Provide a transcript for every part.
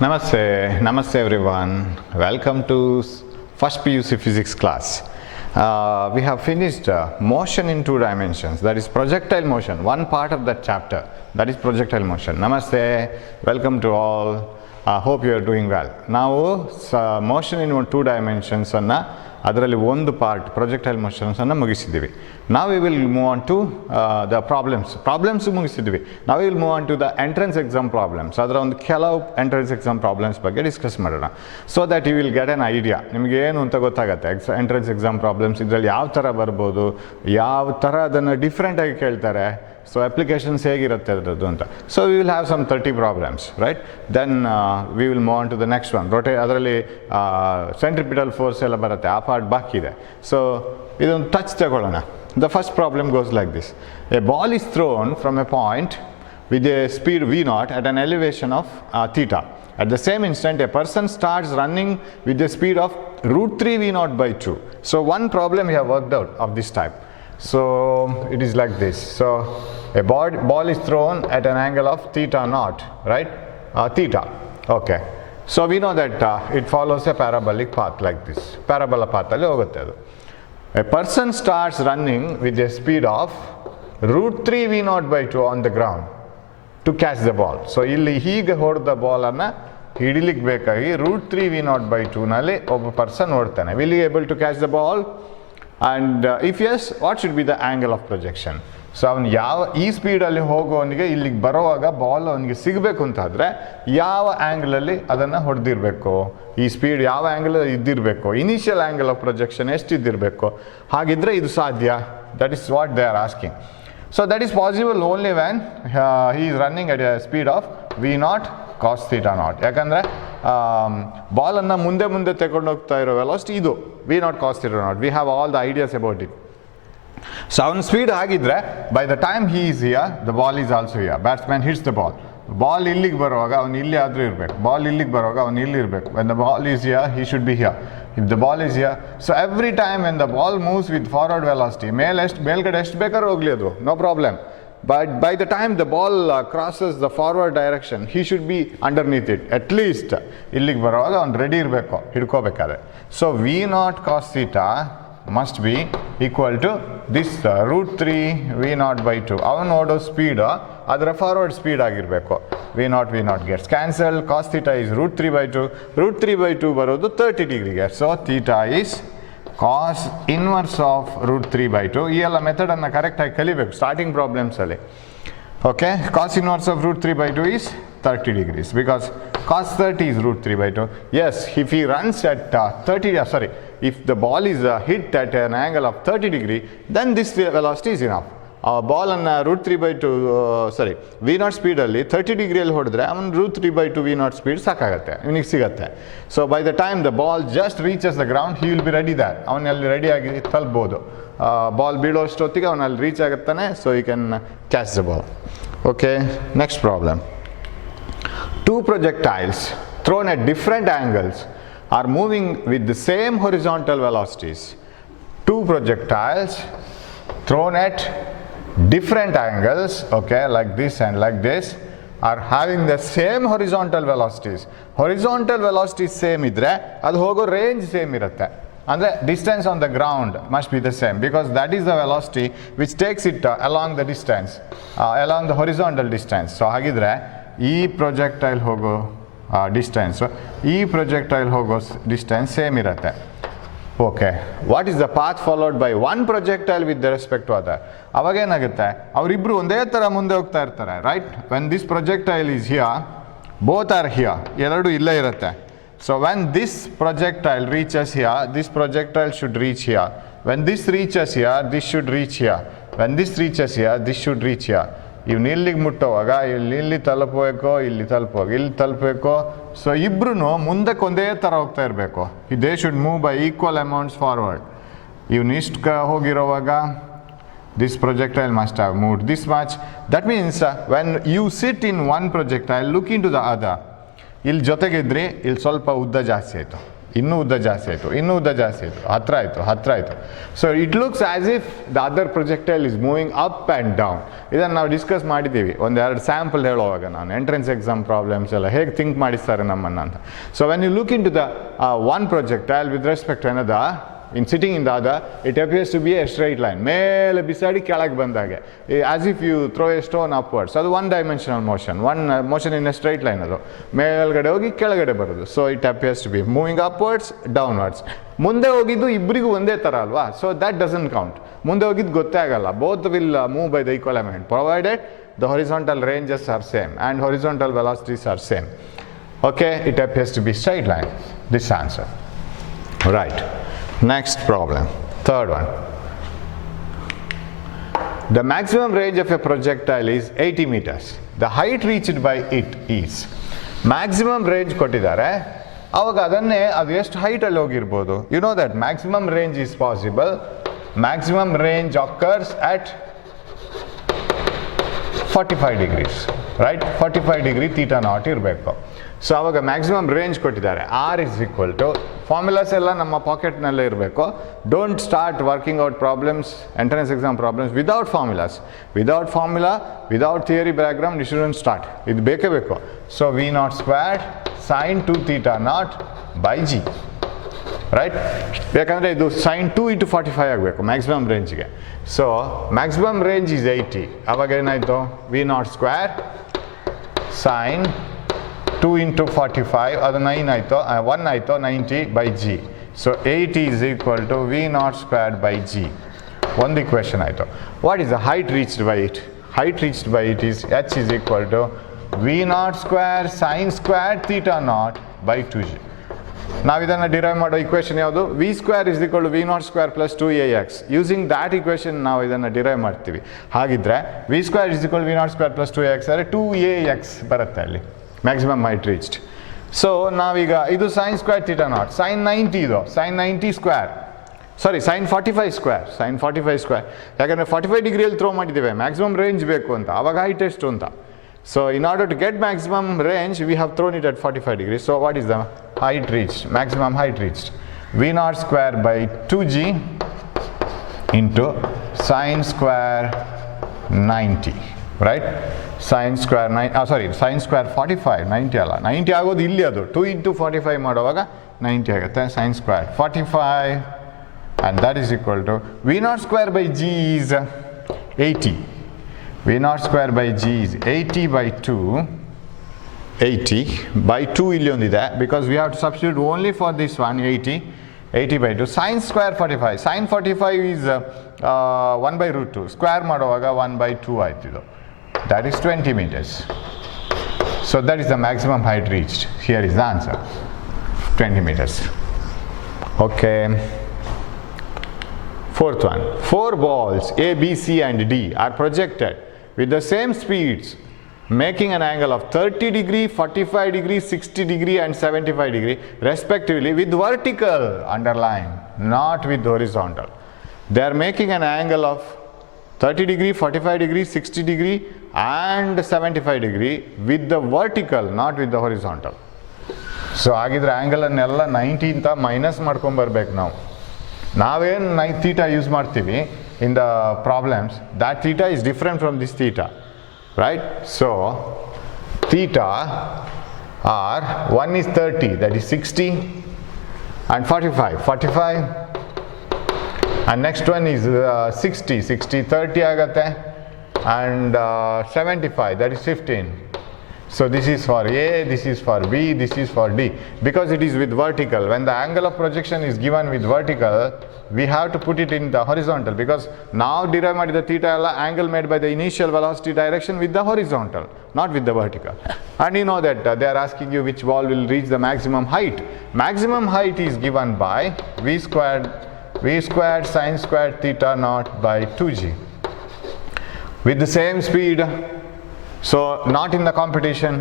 Namaste everyone. Welcome to first PUC physics class. We have finished motion in 2 dimensions, that is projectile motion, one part of that chapter, that is projectile motion. Namaste, welcome to all. Hope you are doing well. Now motion in 2 dimensions anna ಅದರಲ್ಲಿ ಒಂದು part projectile ಮೋಷನ್ಸನ್ನು ಮುಗಿಸಿದ್ದೀವಿ. ನಾವು we will move on to the problems ಮುಗಿಸಿದ್ವಿ. ನಾವು will move on to the entrance exam problems. ಅದರ ಒಂದು ಕೆಲವು ಎಂಟ್ರೆನ್ಸ್ ಎಕ್ಸಾಮ್ ಪ್ರಾಬ್ಲಮ್ಸ್ ಬಗ್ಗೆ ಡಿಸ್ಕಸ್ ಮಾಡೋಣ. So that you will get an idea, ನಿಮಗೆ ಏನು ಅಂತ ಗೊತ್ತಾಗುತ್ತೆ. ಎಂಟ್ರೆನ್ಸ್ ಎಕ್ಸಾಮ್ ಪ್ರಾಬ್ಲಮ್ಸ್ ಇದರಲ್ಲಿ ಯಾವ ಥರ ಬರ್ಬೋದು, ಯಾವ ಥರ ಅದನ್ನು ಡಿಫ್ರೆಂಟಾಗಿ ಕೇಳ್ತಾರೆ, ಸೊ ಅಪ್ಲಿಕೇಶನ್ಸ್ ಹೇಗಿರುತ್ತೆ ಅದರದ್ದು ಅಂತ. So we will have some 30 problems, right. Then we will move on to the next one. ಅದರಲ್ಲಿ ಸೆಂಟ್ರಿಪಿಟಲ್ ಫೋರ್ಸ್ ಎಲ್ಲ ಬರುತ್ತೆ, ಆ ಪಾರ್ಟ್ ಬಾಕಿ ಇದೆ. ಸೊ ಇದೊಂದು ಟಚ್ ತಗೊಳ್ಳೋಣ. The first problem goes like this: A ball is throne from A point with a speed v0 at an elevation of theta. At the same instant, a person starts running with the speed of √3 v0 by 2. So one problem we have worked out of this type. So it is like this. So a ball is thrown at an angle of theta naught, right? Theta. Okay. So we know that it follows a parabolic path like this. Parabola path alli hogutte adu. A person starts running with a speed of √3 v0 by 2 on the ground to catch the ball. So ಇಲ್ಲಿ ಹೀಗೆ ಹೊಡೆದ ಬಾಲನ್ನು ಹಿಡಿಲಿಕ್ಕೆ ಬೇಕಾಗಿ √3 v0 by 2 ನಲ್ಲಿ ಒಬ್ಬ person ಓಡ್ತಾನೆ. Will you able to catch the ball? And if yes, what should be the angle of projection? So ಅವನು ಈ ಸ್ಪೀಡಲ್ಲಿ ಹೋಗೋವನಿಗೆ ಇಲ್ಲಿಗೆ ಬರೋವಾಗ ಬಾಲ್ ಅವನಿಗೆ ಸಿಗಬೇಕು ಅಂತಾದರೆ ಯಾವ ಆ್ಯಂಗಲಲ್ಲಿ ಅದನ್ನು ಹೊಡೆದಿರಬೇಕು, ಈ ಸ್ಪೀಡ್ ಯಾವ ಆ್ಯಂಗಲಲ್ಲಿ ಇದ್ದಿರಬೇಕು, ಇನಿಷಿಯಲ್ ಆ್ಯಂಗಲ್ ಆಫ್ ಪ್ರೊಜೆಕ್ಷನ್ ಎಷ್ಟಿದ್ದಿರಬೇಕು, ಹಾಗಿದ್ರೆ ಇದು ಸಾಧ್ಯ. That is what they are asking. So that is possible only when he is running at a speed of v0 cos theta naught. ಯಾಕಂದರೆ ಬಾಲನ್ನು ಮುಂದೆ ತಗೊಂಡು ಹೋಗ್ತಾ ಇರೋ ವೆಲಾಸಿಟಿ ಇದು v0 cos theta naught. We have all the ideas about it. So ಅವನ ಸ್ಪೀಡ್ ಆಗಿದ್ರೆ by the time he is here, the ball is also here. Batsman hits the ball. Ball ಇಲ್ಲಿಗೆ ಬರುವಾಗ ಅವನು ಇಲ್ಲಿ ಆದರೂ ಇರಬೇಕು, ಬಾಲ್ ಇಲ್ಲಿಗೆ ಬರುವಾಗ ಅವನು ಇಲ್ಲಿ ಇರಬೇಕು. When the ball is here, he should be here. If the ball is here, so every time when the ball moves with forward velocity, ಮೇಲ್ಗಡೆ ಎಷ್ಟು ಬೇಕಾದ್ರೂ ಹೋಗಲಿ ಅದು, no problem. But by the time the ball crosses the forward direction, he should be underneath it. At least ಇಲ್ಲಿಗೆ ಬರುವಾಗ ಅವ್ನು ready ಇರಬೇಕು ಹಿಡ್ಕೋಬೇಕಾದ್ರೆ. So v0 cos theta must be equal to this √3 v0 by 2. ಅವನು ಓಡೋ ಸ್ಪೀಡ್ ಅದರ forward speed ಆಗಿರಬೇಕು. v0 gets cancelled. cos theta is √3 by 2. √3 by 2 ಬರೋದು 30 ಡಿಗ್ರಿಗೆ. So theta is cos inverse of √3 by 2. ಈ ಎಲ್ಲ ಮೆಥಡನ್ನು ಕರೆಕ್ಟಾಗಿ ಕಲಿಬೇಕು ಸ್ಟಾರ್ಟಿಂಗ್ ಪ್ರಾಬ್ಲಮ್ಸಲ್ಲಿ. ಓಕೆ, cos inverse of √3 by 2 is 30 degrees because cos 30 is √3 by 2. Yes, if he runs at if the ball is hit at an angle of 30 degree, then this velocity is enough. ಬಾಲನ್ನು √3 by 2 v0 ಸ್ಪೀಡಲ್ಲಿ 30 ಡಿಗ್ರಿಯಲ್ಲಿ ಹೊಡೆದ್ರೆ ಅವನು √3 by 2 v0 ಸ್ಪೀಡ್ ಸಾಕಾಗುತ್ತೆ, ಇವನಿಗೆ ಸಿಗುತ್ತೆ. So by the time the ball just reaches the ground, he will be ready that. ಅವನಲ್ಲಿ ರೆಡಿಯಾಗಿ ತಲುಪ್ಬೋದು. ಬಾಲ್ ಬೀಳೋಷ್ಟೊತ್ತಿಗೆ ಅವನಲ್ಲಿ ರೀಚ್ ಆಗುತ್ತಾನೆ. So you can catch the ball. Okay, next problem. 2 projectiles thrown at different angles are moving with the same horizontal velocities. 2 projectiles thrown at different angles, okay, like this and like this, are having the same horizontal velocities. Horizontal velocities same idre adu hogo range same irutte. ಅಂದರೆ distance on the ground must be the same because that is the velocity which takes it along the distance, along the horizontal distance. So ಹಾಗಿದ್ರೆ ಈ projectile ಹೋಗೋ distance ಈ projectile ಹೋಗೋ distance same ಇರುತ್ತೆ. Okay, what is the path followed by one projectile with the respect to other? ಅವಾಗೇನಾಗುತ್ತೆ, ಅವರಿಬ್ಬರು ಒಂದೇ ಥರ ಮುಂದೆ ಹೋಗ್ತಾ ಇರ್ತಾರೆ, right? When this projectile is here, both are here, ಎರಡು ಇಲ್ಲೇ ಇರುತ್ತೆ. So when this projectile reaches here, this projectile should reach here. When this reaches here, this should reach here. When this reaches here, this should reach here. ಇವ್ನು ಇಲ್ಲಿಗೆ ಮುಟ್ಟೋವಾಗ ಇಲ್ಲಿ ತಲುಪಬೇಕು, ಇಲ್ಲಿ ತಲುಪಬೇಕು. ಸೊ ಇಬ್ರು ಮುಂದಕ್ಕೆ ಒಂದೇ ಥರ ಹೋಗ್ತಾ ಇರಬೇಕು. They should move by equal amounts forward. ಇವ್ನು ಇಷ್ಟು ಹೋಗಿರೋವಾಗ this projectile must have moved this much. That means when you sit in one projectile, look into the other. ಇಲ್ಲಿ ಜೊತೆಗಿದ್ರಿ, ಇಲ್ಲಿ ಸ್ವಲ್ಪ ಉದ್ದ ಜಾಸ್ತಿ ಆಯಿತು. ಇನ್ನೂ ಉದ್ದ ಜಾಸ್ತಿ ಆಯಿತು, ಇನ್ನೂ ಉದ್ದ ಜಾಸ್ತಿ ಆಯಿತು, ಹತ್ರ ಆಯಿತು. So it looks as if the other projectile is moving up and down. ಇದನ್ನು ನಾವು ಡಿಸ್ಕಸ್ ಮಾಡಿದ್ದೀವಿ ಒಂದೆರಡು ಸ್ಯಾಂಪಲ್ ಹೇಳುವಾಗ ನಾನು ಎಂಟ್ರೆನ್ಸ್ ಎಕ್ಸಾಮ್ ಪ್ರಾಬ್ಲಮ್ಸ್ ಎಲ್ಲ ಹೇಗೆ ಥಿಂಕ್ ಮಾಡಿಸ್ತಾರೆ ನಮ್ಮನ್ನು ಅಂತ. So when you look into the one projectile with respect to another, in sitting in the other, it appears to be a straight line. ಮೇಲೆ ಬಿಸಾಡಿ ಕೆಳಗೆ ಬಂದಾಗೆ, as if you throw a stone upwards. ಅದು one dimensional motion, one motion in a straight line. ಅದು ಮೇಲ್ಗಡೆ ಹೋಗಿ ಕೆಳಗಡೆ ಬರೋದು. So it appears to be moving upwards downwards. ಮುಂದೆ ಹೋಗಿದ್ದು ಇಬ್ಬರಿಗೂ ಒಂದೇ ಥರ ಅಲ್ವಾ, ಸೊ ದ್ಯಾಟ್ ಡಸಂಟ್ ಕೌಂಟ್. ಮುಂದೆ ಹೋಗಿದ್ದು ಗೊತ್ತೇ ಆಗಲ್ಲ. Both will move by the equal amount provided the horizontal ranges are same and horizontal velocities are same. Okay, it appears to be straight line. This answer. Right. Next problem, third one. The maximum range of a projectile is 80 meters. The height reached by it is. Maximum range ಕೊಟ್ಟಿದ್ದಾರೆ, ಅವಾಗ ಅದನ್ನೇ ಅದು ಎಷ್ಟು ಹೈಟಲ್ಲಿ ಹೋಗಿರ್ಬೋದು. You know that maximum range is possible. Maximum range occurs at 45 degrees, right? 45 degree theta naught ಇರಬೇಕು. So ಅವಾಗ maximum range ಕೊಟ್ಟಿದ್ದಾರೆ. R is equal to, formulas ಎಲ್ಲ ನಮ್ಮ ಪಾಕೆಟ್ನಲ್ಲೇ ಇರಬೇಕು. Don't start working out problems, entrance exam problems without formulas. Without formula, without theory background you shouldn't start. ಇದು ಬೇಕೇ ಬೇಕು. So V naught square sine 2 theta naught by G, right? ಯಾಕಂದರೆ ಇದು sine 2 into 45 ಆಗಬೇಕು ಮ್ಯಾಕ್ಸಿಮಮ್ ರೇಂಜ್ಗೆ. So maximum range is 80. ಅವಾಗ ಏನಾಯಿತು? V naught square sine 2 into 45, ಅದು 9 ಆಯಿತು, 1 ಆಯಿತು, 90 by g. So 80 is equal to v naught squared by g. ಒಂದು equation ಆಯಿತು. What is the height reached by it? Height reached by it is h is equal to v naught square sin square theta naught by 2g. ನಾವು ಇದನ್ನು ಡಿರೈವ್ ಮಾಡೋ ಇಕ್ವೇಷನ್ ಯಾವುದು? v square is equal to v naught square plus 2ax. Using that equation ನಾವು ಇದನ್ನು ಡಿರೈವ್ ಮಾಡ್ತೀವಿ. ಹಾಗಿದ್ರೆ v square is equal to v naught square plus 2ax ಅಂದರೆ 2ax ಬರುತ್ತೆ ಅಲ್ಲಿ ಮ್ಯಾಕ್ಸಿಮಮ್ ಹೈಟ್ ರೀಚ್ಡ್. ಸೊ ನಾವೀಗ ಇದು sine square theta naught, sine 90 ಇದು sine 90 square, sorry sine 45 square, sine 45 square. ಯಾಕಂದರೆ 45 ಡಿಗ್ರಿಯಲ್ಲಿ ಥ್ರೋ ಮಾಡಿದ್ದೇವೆ, ಮ್ಯಾಕ್ಸಿಮಮ್ ರೇಂಜ್ ಬೇಕು ಅಂತ. ಆವಾಗ ಹೈಟ್ ಎಷ್ಟು ಅಂತ. So in order to get maximum range we have thrown it at 45 degree. So what is the height reached? Maximum height reached v naught square by 2g into sine square 90, right? Sine square sine square 45, 90 ಅಲ್ಲ, 90 ಆಗೋದು ಇಲ್ಲಿ. ಅದು 2 into 45 ಮಾಡುವಾಗ 90 ಆಗುತ್ತೆ. Sign square 45 and that is equal to v naught square by g is 80. v naught square by g is 80 by 2. 80 by 2 ಇಲ್ಲಿ ಒಂದಿದೆ, because we have to substitute only for this one. 80 by 2. Sin square 45. Sin 45 is 1 by root 2. Square ಮಾಡುವಾಗ 1 by 2 ಆಯ್ತಿದು. That is 20 meters. So that is the maximum height reached. Here is the answer, 20 meters. Okay. Fourth one. 4 balls A, B, C and D are projected with the same speeds, making an angle of 30 degree, 45 degree, 60 degree and 75 degree respectively with vertical, underline, not with horizontal. They are making an angle of 30 degree, 45 degree, 60 degree and 75 degree with the vertical, not with the horizontal. So ಆಗಿದ್ರೆ angle ಅನ್ನೆಲ್ಲ 90 ಇಂತ minus ಮಾಡ್ಕೊಂಬರ್ಬೇಕು ನಾವು. ನಾವೇನು theta use ಮಾಡ್ತೀವಿ in the problems, that theta is different from this theta, right? So theta are 1 is 30, that is 60 and 45 and next one is 60 30 ಆಗತ್ತೆ and 75, that is 15. So this is for A, this is for B, this is for D, because it is with vertical. When the angle of projection is given with vertical, we have to put it in the horizontal, because now derive ಮಾಡಿದ theta ಎಲ್ಲ angle made by the initial velocity direction with the horizontal, not with the vertical. And you know that they are asking you which ball will reach the maximum height. Maximum height is given by v squared sin squared theta naught by 2g with the same speed. So not in the competition,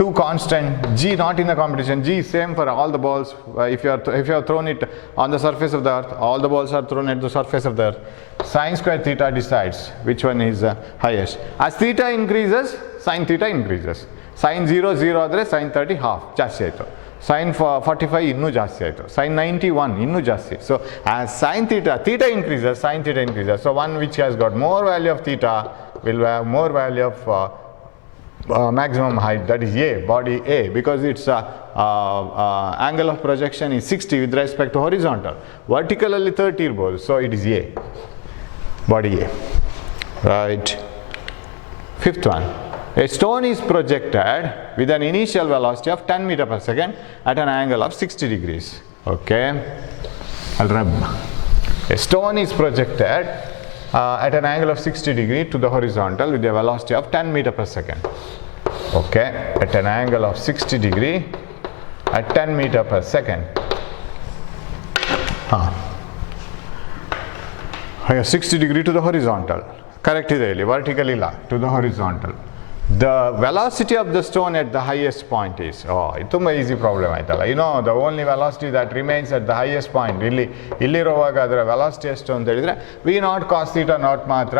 2 constant, g not in the competition. G is same for all the balls. If you have thrown it on the surface of the earth, all the balls are thrown at the surface of the earth. Sin square theta decides which one is highest. As theta increases, sin theta increases. sin 0 0 ಆದರೆ sin 30 half ಜಾಸ್ತಿ ಆಯಿತು, sin 45 ಇನ್ನೂ ಜಾಸ್ತಿ ಆಯಿತು, sin 91 ಇನ್ನೂ ಜಾಸ್ತಿ. So as sin theta increases, sin theta increases. So one which has got more value of theta will have more value of maximum height, that is A, body A, because its angle of projection is 60 with respect to horizontal. Vertical ಅಲ್ಲಿ 30 ಇರ್ಬೋದು, so it is A, body A, right. Fifth one, a stone is projected with an initial velocity of 10 meter per second at an angle of 60 degrees. Okay, I'll rub. A stone is projected at an angle of 60 degree to the horizontal with a velocity of 10 meter per second. Okay, at an angle of 60 degree at 10 meter per second. 60 degree to the horizontal. Correct ಇದೆ ಇಲ್ಲಿ, vertical ಇಲ್ಲ, to the horizontal. The velocity of the stone at the highest point is, ಇದು ತುಂಬ easy problem ಆಯ್ತಲ್ಲ. the only velocity that remains at the highest point, ಇಲ್ಲಿರುವಾಗ ಅದರ velocity ಎಷ್ಟು ಅಂತ ಹೇಳಿದ್ರೆ v naught cos theta naught ಮಾತ್ರ,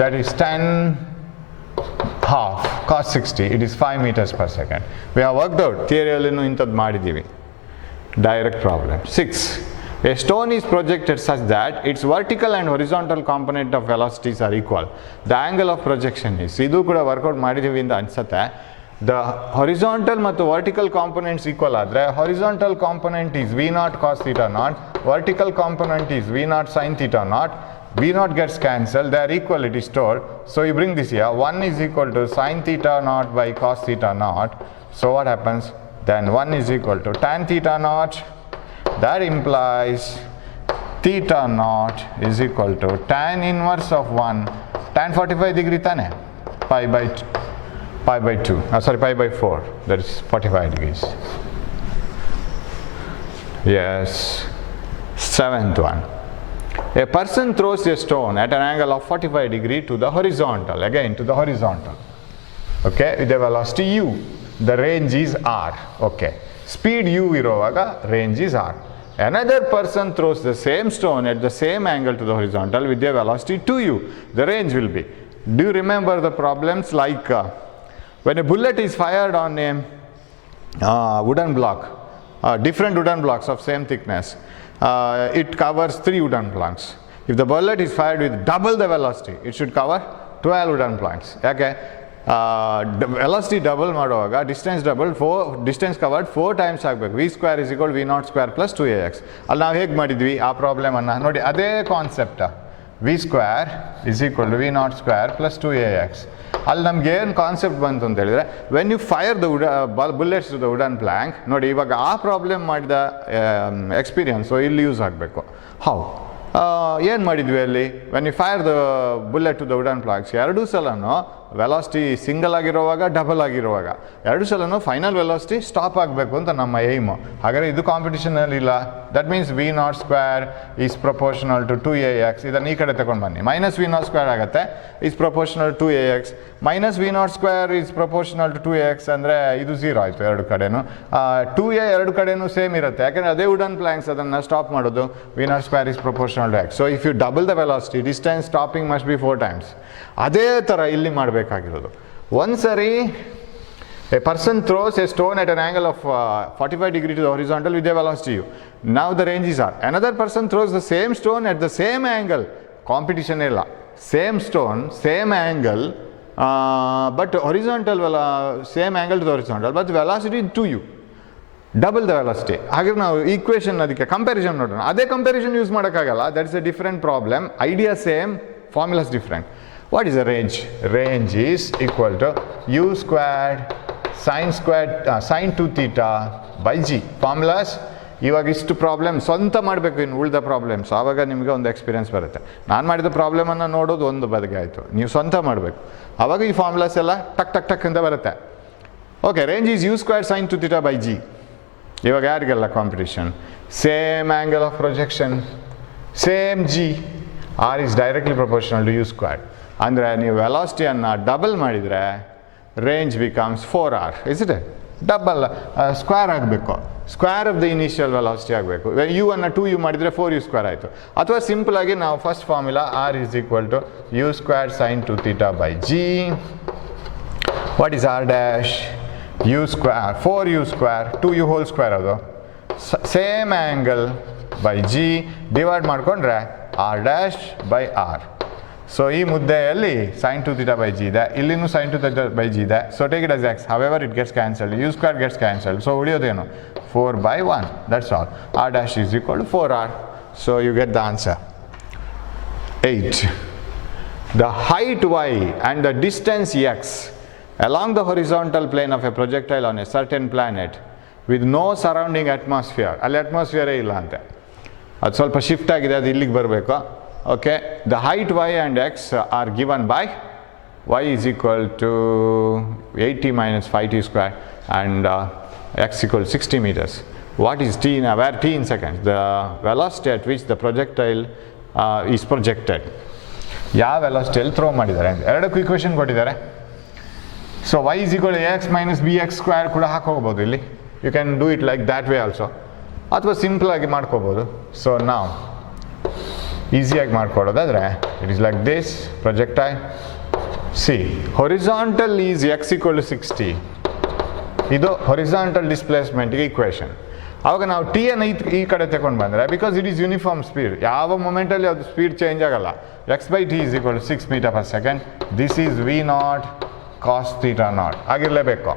that is 10 half cos 60, it is 5 meters per second. We have worked out, ಥಿಯರಿಯಲ್ಲಿನೂ ಇಂಥದ್ದು ಮಾಡಿದ್ದೀವಿ, direct problem. 6, a stone is projected such that its vertical and horizontal component of velocities are equal. The angle of projection is, ಇದು ಕೂಡ ವರ್ಕೌಟ್ ಮಾಡಿದ್ದೀವಿ ಅಂತ ಅನ್ಸುತ್ತೆ. The horizontal ಮತ್ತು vertical components equal ಆದರೆ horizontal component is v naught cos theta naught, vertical component is v naught sin theta naught. V naught gets cancelled, they are equal, it is told. So you bring this here, 1 is equal to sin theta naught by cos theta naught. So what happens? Then 1 is equal to tan theta naught. That implies theta naught is equal to tan inverse of 1, tan 45 degree tane, pi by 2, pi by 4, that is 45 degrees. Yes. 7th one, a person throws a stone at an angle of 45 degree to the horizontal, again to the horizontal, okay, with a velocity u. The range is r. Okay, speed u irovaga range is r. Another person throws the same stone at the same angle to the horizontal with a velocity 2u. The range will be, do you remember the problems like when a bullet is fired on a wooden block, different wooden blocks of same thickness, it covers 3 wooden planks. If the bullet is fired with double the velocity, it should cover 12 wooden planks. Okay, velocity double ಮಾಡುವಾಗ distance double, distance covered 4 times ಆಗಬೇಕು. v square is equal v naught square plus 2ax. ಅಲ್ಲಿ ನಾವು ಹೇಗೆ ಮಾಡಿದ್ವಿ ಆ ಪ್ರಾಬ್ಲಮನ್ನು ನೋಡಿ, ಅದೇ concept, v square is equal to v naught square plus 2ax. ಅಲ್ಲಿ ನಮ್ಗೆ ಏನು ಕಾನ್ಸೆಪ್ಟ್ ಬಂತು ಅಂತ ಹೇಳಿದ್ರೆ, when you fire the bullets to the wooden plank, ನೋಡಿ ಇವಾಗ ಆ ಪ್ರಾಬ್ಲಮ್ ಮಾಡಿದ ಎಕ್ಸ್ಪೀರಿಯನ್ಸು ಇಲ್ಲಿ ಯೂಸ್ ಆಗಬೇಕು. ಹೌ ಏನು ಮಾಡಿದ್ವಿ ಅಲ್ಲಿ, when you fire the bullet to the wooden planks, ಎರಡೂ ಸಲನೂ ವೆಲಾಸಿಟಿ ಸಿಂಗಲ್ ಆಗಿರುವಾಗ ಡಬಲ್ ಆಗಿರುವಾಗ ಎರಡು ಸಲನೂ ಫೈನಲ್ ವೆಲಾಸಿಟಿ ಸ್ಟಾಪ್ ಆಗಬೇಕು ಅಂತ ನಮ್ಮ ಏಯ್ಮು. ಹಾಗಾದರೆ ಇದು ಕಾಂಪಿಟೇಷನಲ್ಲಿ ಇಲ್ಲ. That means v naught square is proportional to 2ax. ಇದನ್ನು ಈ ಕಡೆ ತಗೊಂಡು ಬನ್ನಿ, ಮೈನಸ್ v ನಾಟ್ ಸ್ಕ್ವೇರ್ ಆಗುತ್ತೆ, is proportional to ax. Minus v naught square is proportional to 2ax ಅಂದರೆ ಇದು 0 ಆಯಿತು ಎರಡು ಕಡೆನೂ. 2a ಎರಡು ಕಡೆನೂ ಸೇಮ್ ಇರುತ್ತೆ, ಯಾಕೆಂದರೆ ಅದೇ ವುಡನ್ ಪ್ಲ್ಯಾಂಕ್ಸ್ ಅದನ್ನು ಸ್ಟಾಪ್ ಮಾಡೋದು. v naught square is proportional to x. So if you double the velocity, distance stopping must be 4 times. ಅದೇ ಥರ ಇಲ್ಲಿ ಮಾಡಬೇಕಾಗಿರೋದು. ಒಂದ್ಸರಿ a person throws a stone at an angle of 45 degree to the horizontal with a velocity u. Now the range is r. Another person throws the same stone at the same angle. Competition ಇಲ್ಲ, same stone, same angle, but horizontal, same angle to the horizontal, but the velocity is 2u. Double the velocity. ಹಾಗೆ ನಾವು ಈಕ್ವೇಷನ್ ಅದಕ್ಕೆ ಕಂಪ್ಯಾರಿಸನ್ ನೋಡೋಣ. ಅದೇ comparison use ಮಾಡೋಕ್ಕಾಗಲ್ಲ, that is A different problem. Idea same, formulas different. What is the range? Range is equal to u squared sin 2 theta by g. Formulas ಇವಾಗ ಇಷ್ಟು ಪ್ರಾಬ್ಲಮ್ ಸ್ವಂತ ಮಾಡಬೇಕು, ಇನ್ನು ಉಳಿದ ಪ್ರಾಬ್ಲಮ್ಸ್ ಆವಾಗ ನಿಮಗೆ ಒಂದು ಎಕ್ಸ್ಪೀರಿಯನ್ಸ್ ಬರುತ್ತೆ. ನಾನು ಮಾಡಿದ ಪ್ರಾಬ್ಲಮನ್ನು ನೋಡೋದು ಒಂದು ಬದಿಗೆ ಆಯಿತು, ನೀವು ಸ್ವಂತ ಮಾಡಬೇಕು, ಆವಾಗ ಈ ಫಾರ್ಮುಲಾಸ್ ಎಲ್ಲ ಟಕ್ ಟಕ್ ಟಕ್ ಅಂತ ಬರುತ್ತೆ. Okay, range is U square sine 2 theta by G. ಇವಾಗ ಯಾರಿಗೆಲ್ಲ competition? Same angle of projection, same G, R is directly proportional to you square. ಅಂದರೆ ನೀವು ವೆಲಾಸಿಟಿಯನ್ನು ಡಬಲ್ ಮಾಡಿದರೆ range becomes 4r. Is it? Double square ಆಗಬೇಕು, square of the initial velocity ಆಗಬೇಕು. U ಅನ್ನು 2u ಮಾಡಿದರೆ 4u ಸ್ಕ್ವೇರ್ ಆಯಿತು. ಅಥವಾ ಸಿಂಪಲ್ ಆಗಿ ನಾವು first formula r is equal to you square sine 2 theta by g. What is r dash? U square, 4u square, 2u whole square ಅದು. Same angle by g divide ಮಾಡ್ಕೊಂಡ್ರೆ r dash by r. So ಈ ಮುದ್ದೆಯಲ್ಲಿ sin 2 theta by g ಇದೆ, ಇಲ್ಲಿನೂ sin 2 theta by g ಇದೆ. So take it as x, however it gets cancelled, u square gets cancelled. So ಉಳಿಯೋದೇನು 4 by 1, that's all. R dash is equal to 4r. So you get the answer. 8. The height y and the distance x along the horizontal plane of a projectile on a certain planet with no surrounding atmosphere. ಅಲ್ಲಿ atmosphere ಇಲ್ಲ ಅಂತೆ, ಅದು ಸ್ವಲ್ಪ ಶಿಫ್ಟ್ ಆಗಿದೆ, ಅದು ಇಲ್ಲಿಗೆ ಬರಬೇಕು. Okay, the height y and x are given by y is equal to 80 minus 5t square and x equal to 60 meters. What is t now? Where t in seconds? The velocity at which the projectile is projected. ಯಾವ ವೆಲಾಸಿಟಿಯಲ್ಲಿ ಥ್ರೋ ಮಾಡಿದ್ದಾರೆ ಅಂತ ಎರಡಕ್ಕೂ ಇಕ್ವೇಷನ್ ಕೊಟ್ಟಿದ್ದಾರೆ. So y is equal to ax minus bx square ಕೂಡ ಹಾಕೋಬಹುದು ಇಲ್ಲಿ. You can do it like that way also, ಅಥವಾ ಸಿಂಪಲ್ ಆಗಿ ಮಾಡ್ಕೋಬಹುದು. ಸೊ ನಾವು ಈಸಿಯಾಗಿ ಮಾಡ್ಕೊಡೋದಾದ್ರೆ it is like this projectile. See horizontal is x equal to 60. ಇದು ಹೊರಿಸಾಂಟಲ್ ಡಿಸ್ಪ್ಲೇಸ್ಮೆಂಟ್ಗೆ ಇಕ್ವೇಷನ್. ಆವಾಗ ನಾವು ಟಿ ಅನ್ನು ಈ ಕಡೆ ತಗೊಂಡು ಬಂದರೆ, because it is uniform speed, ಯಾವ ಮೊಮೆಂಟಲ್ಲಿ ಅದು ಸ್ಪೀಡ್ ಚೇಂಜ್ ಆಗಲ್ಲ. x by t is equal to 6 meter per second. This is v naught cos theta naught ಆಗಿರಲೇಬೇಕು.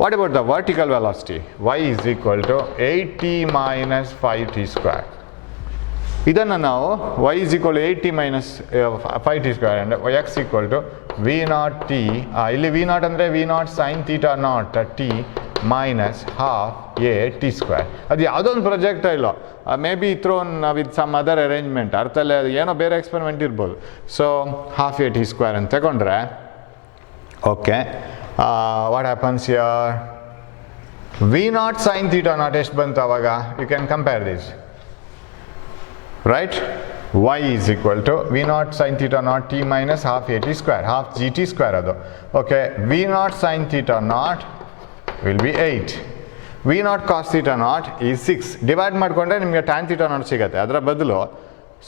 What about the vertical velocity? Y is equal to 8t minus 5t square. ಇದನ್ನು ನಾವು y is equal to 8t minus 5t square and x equal to v naught t. ಇಲ್ಲಿ v naught ಅಂದರೆ v naught sin theta naught t minus half a t square. ಅದು ಯಾವುದೊಂದು projectile, may be thrown with some other arrangement, ಅರ್ಥಲ್ಲೇ ಅದು ಏನೋ ಬೇರೆ experiment ಇರ್ಬೋದು. So half a T square ಅಂತ ತಗೊಂಡ್ರೆ okay, what happens here? V naught sine theta naught ಎಷ್ಟು ಬಂತು ಅವಾಗ? You can compare this, right? y is equal to v naught sin theta naught t minus half a t square, half gt square ಅದು. Okay, v naught sin theta naught will be 8. v naught cos theta naught is 6. ಡಿವೈಡ್ ಮಾಡಿಕೊಂಡ್ರೆ ನಿಮಗೆ tan theta naught ಸಿಗುತ್ತೆ. ಅದರ ಬದಲು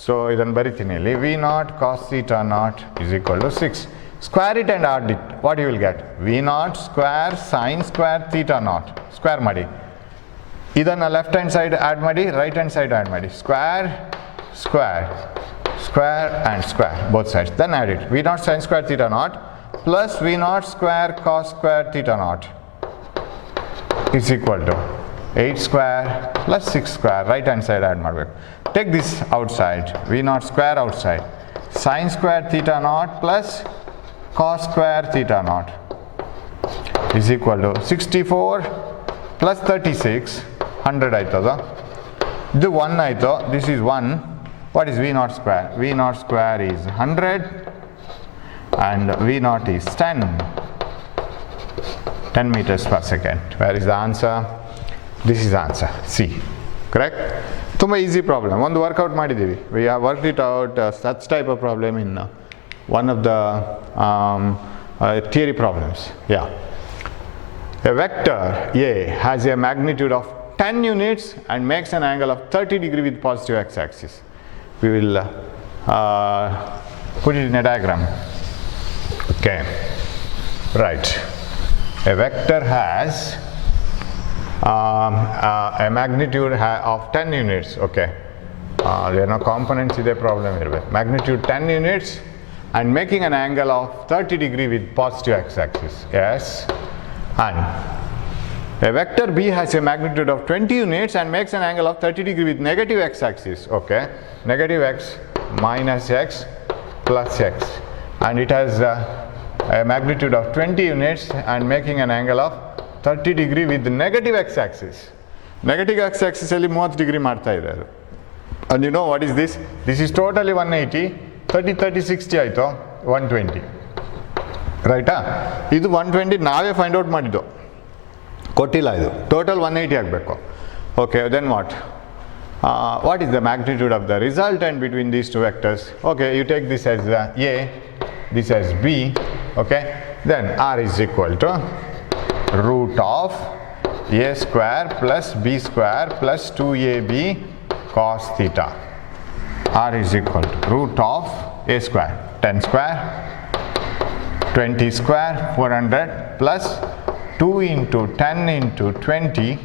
ಸೊ ಇದನ್ನು ಬರಿತೀನಿ ಇಲ್ಲಿ, v naught cos theta naught is equal to 6. Square it and add it. What you will get? v naught square sin square theta naught. Square ಮಾಡಿ, ಇದನ್ನು ಲೆಫ್ಟ್ ಹ್ಯಾಂಡ್ ಸೈಡ್ ಆ್ಯಡ್ ಮಾಡಿ, right hand side add ಮಾಡಿ. Square square, square and square both sides, then add it. v naught sin square theta naught plus v naught square cos square theta naught is equal to 8 square plus 6 square. Right hand side add ಮಾಡಬೇಕು. Take this outside, v naught square outside, sin square theta naught plus cos square theta naught is equal to 64 plus 36, 100 ಆಯ್ತದ. ಇದು 1 ಆಯಿತು, this is 1. What is v naught square? v naught square is 100 and v naught is 10 meters per second. Where is the answer? This is answer C. Correct? ತುಂಬ easy problem. ಒಂದು ವರ್ಕೌಟ್ ಮಾಡಿದ್ದೀವಿ. We have worked it out, such type of problem in one of the theory problems. Yeah. A vector A has a magnitude of 10 units and makes an angle of 30 degree with positive x-axis. We will put it in a diagram. Okay, right. A vector has a magnitude of 10 units. Okay, there are no components in the problem here. Magnitude 10 units and making an angle of 30 degree with positive x-axis. Yes, and a vector B has a magnitude of 20 units and makes an angle of 30 degree with negative x-axis. Okay, negative x minus x plus x, and it has a magnitude of 20 units and making an angle of 30 degree with the negative x-axis. Negative x-axis ಅಲ್ಲಿ 30 degree ಮಾಡ್ತಾ ಇದೆ ಅದು. And you know what is this? This is totally 180, 30, 30, 60 ಆಯಿತು, 120. ರೈಟಾ? ಇದು 120 ನಾವೇ find out ಮಾಡಿದ್ದು, ಕೊಟ್ಟಿಲ್ಲ. ಇದು ಟೋಟಲ್ 180 ಆಗಬೇಕು. Okay, then what is the magnitude of the resultant between these two vectors? Okay, you take this as A, this as B. Okay, then R is equal to root of A square plus B square plus 2AB cos theta. R is equal to root of A square, 10 square 20 square 400 plus 2 into 10 into 20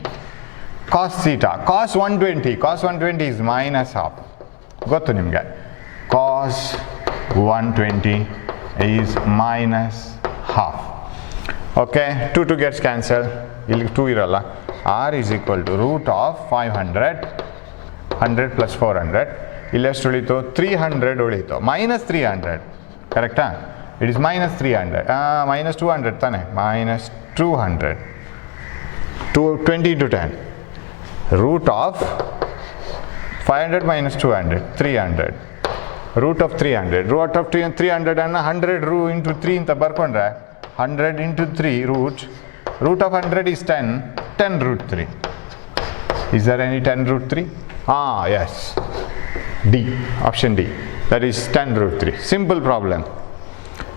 cos theta. Cos 120 is minus half. ಗೊತ್ತು ನಿಮಗೆ cos 120 is minus half. Okay, 2 gets cancelled. ಇಲ್ಲಿ 2 ಇರಲ್ಲ. R is equal to root of 500 100 plus 400. ಇಲ್ಲಿ ಎಷ್ಟು ಉಳಿತು 300 ಉಳಿತು minus 300 ಕರೆಕ್ಟಾ. It is minus 300 minus 200 ತಾನೆ minus 200 20 into 10 root of 500 minus 200 300 root of 300 ಅನ್ನು 100 ರೂ into 3 ಅಂತ ಬರ್ಕೊಂಡ್ರೆ 100 into 3 root of 100 is 10 root 3. Is there any 10 root 3? Yes, D, option D, that is 10 root 3. Simple problem.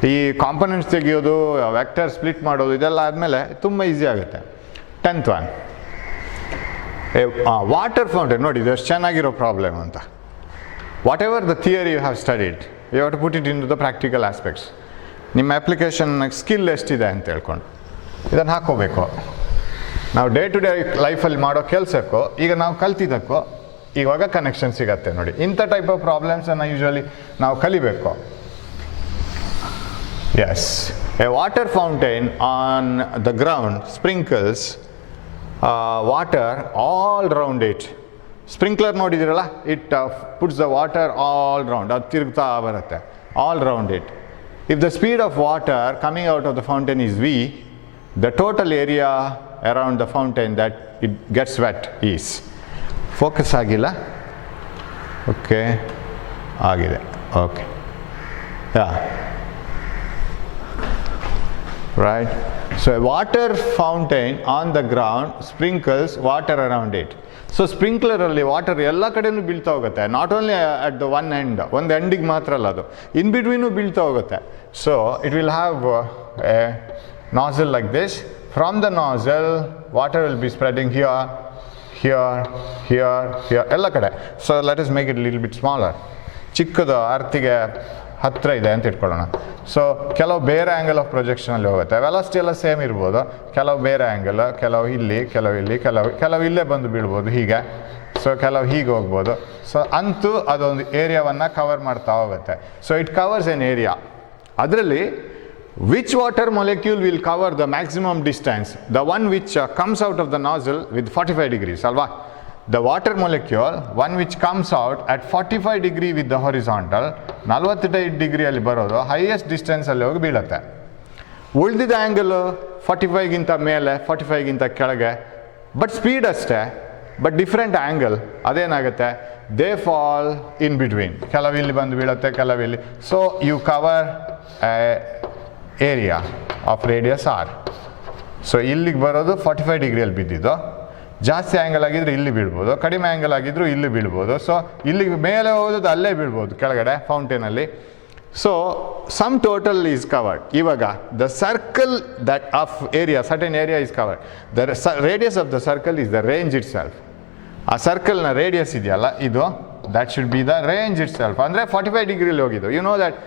ಈ ಕಾಂಪೊನೆಂಟ್ಸ್ ತೆಗೆಯೋದು ವೆಕ್ಟರ್ ಸ್ಪ್ಲಿಟ್ ಮಾಡೋದು ಇದೆಲ್ಲ ಆದಮೇಲೆ ತುಂಬ ಈಸಿ ಆಗುತ್ತೆ. 10th one, water fountain. ನೋಡಿ ಇದು ಎಷ್ಟು ಚೆನ್ನಾಗಿರೋ ಪ್ರಾಬ್ಲಮ್ ಅಂತ. Whatever the theory you have studied you have to put it into the practical aspects. ನಿಮ್ಮ ಅಪ್ಲಿಕೇಶನ್ ಸ್ಕಿಲ್ ಎಷ್ಟಿದೆ ಅಂತ ಹೇಳ್ಕೊಂಡು ಇದನ್ನು ಹಾಕ್ಕೋಬೇಕು. ನಾವು ಡೇ ಟು ಡೇ ಲೈಫಲ್ಲಿ ಮಾಡೋ ಕೆಲಸಕ್ಕೂ ಈಗ ನಾವು ಕಲ್ತಿದ್ದಕ್ಕೂ ಇವಾಗ ಕನೆಕ್ಷನ್ ಸಿಗತ್ತೆ. ನೋಡಿ ಇಂಥ ಟೈಪ್ ಆಫ್ ಪ್ರಾಬ್ಲಮ್ಸನ್ನು ಯೂಶ್ವಲಿ ನಾವು ಕಲಿಬೇಕು. Yes, a water fountain on the ground sprinkles water all around it. Sprinkler ನೋಡಿದಿರಲ್ಲ, it puts the water all around, ಅದು ತಿರುಗ್ತಾ ಬರುತ್ತೆ all around it. If the speed of water coming out of the fountain is V, the total area around the fountain that it gets wet is. Focus ಆಗಿಲ್ಲ? ಓಕೆ ಆಗಿದೆ. Okay, yeah. Right, so a water fountain on the ground sprinkles water around it. So sprinkler ಅಲ್ಲಿ ವಾಟರ್ ಎಲ್ಲ ಕಡೆನೂ ಬೀಳ್ತಾ ಹೋಗುತ್ತೆ, not only at the one end, ಒಂದು ಎಂಡಿಗೆ ಮಾತ್ರ ಅಲ್ಲ, ಅದು ಇನ್ ಬಿಟ್ವೀನು ಬೀಳ್ತಾ ಹೋಗುತ್ತೆ. So it will have A nozzle like this. From the nozzle water will be spreading here ಎಲ್ಲ ಕಡೆ. So let us make it a little bit smaller. ಚಿಕ್ಕದು ಅರ್ಥಿಗೆ ಹತ್ತಿರ ಇದೆ ಅಂತ ಇಟ್ಕೊಳ್ಳೋಣ. ಸೊ ಕೆಲವು ಬೇರೆ ಆ್ಯಂಗಲ್ ಆಫ್ ಪ್ರೊಜೆಕ್ಷನಲ್ಲಿ ಹೋಗುತ್ತೆ, ವೆಲಾಸಿಟಿ ಎಲ್ಲ ಸೇಮ್ ಇರ್ಬೋದು, ಕೆಲವು ಬೇರೆ ಆ್ಯಂಗಲ್, ಕೆಲವು ಇಲ್ಲಿ, ಕೆಲವು ಇಲ್ಲೇ ಬಂದು ಬೀಳ್ಬೋದು ಹೀಗೆ. ಸೊ ಕೆಲವು ಹೀಗೆ ಹೋಗ್ಬೋದು. ಸೊ ಅಂತೂ ಅದೊಂದು ಏರಿಯಾವನ್ನು ಕವರ್ ಮಾಡ್ತಾ ಹೋಗುತ್ತೆ. So it covers N area. ಅದರಲ್ಲಿ which water molecule will cover the maximum distance? The one which comes out of the nozzle with 45 degrees ಅಲ್ವಾ. The water molecule, one which comes out at 45 degree with the horizontal, 45 ಡಿಗ್ರಿಯಲ್ಲಿ ಬರೋದು ಹೈಯೆಸ್ಟ್ ಡಿಸ್ಟೆನ್ಸಲ್ಲಿ ಹೋಗಿ ಬೀಳುತ್ತೆ. ಉಳಿದಿದ್ದ ಆ್ಯಂಗಲು 45ಗಿಂತ ಮೇಲೆ 45ಗಿಂತ ಕೆಳಗೆ, ಬಟ್ ಸ್ಪೀಡ್ ಅಷ್ಟೇ, ಬಟ್ ಡಿಫ್ರೆಂಟ್ ಆ್ಯಂಗಲ್. ಅದೇನಾಗುತ್ತೆ, ದೇ ಫಾಲ್ ಇನ್ ಬಿಟ್ವೀನ್. ಕೆಲವು ಇಲ್ಲಿ ಬಂದು ಬೀಳುತ್ತೆ, ಕೆಲವು ಇಲ್ಲಿ. So you cover area of radius r. So ಇಲ್ಲಿಗೆ ಬರೋದು 45 ಡಿಗ್ರಿಯಲ್ಲಿ ಬಿದ್ದಿದ್ದು, ಜಾಸ್ತಿ ಆ್ಯಂಗಲ್ ಆಗಿದ್ರೆ ಇಲ್ಲಿ ಬೀಳ್ಬೋದು, ಕಡಿಮೆ ಆ್ಯಂಗಲ್ ಆಗಿದ್ರು ಇಲ್ಲಿ ಬೀಳ್ಬೋದು. ಸೊ ಇಲ್ಲಿಗೆ ಮೇಲೆ ಹೋಗೋದು ಅಲ್ಲೇ ಬೀಳ್ಬೋದು ಕೆಳಗಡೆ ಫೌಂಟೇನಲ್ಲಿ. So some total is covered. ಇವಾಗ the circle that of area, certain area is covered. The radius of the circle is the range itself. ಆ ಸರ್ಕಲ್ನ ರೇಡಿಯಸ್ ಇದೆಯಲ್ಲ ಇದು, that should be the range itself. ಅಂದರೆ 45 ಡಿಗ್ರಿಲಿ ಹೋಗಿದ್ದು. You know that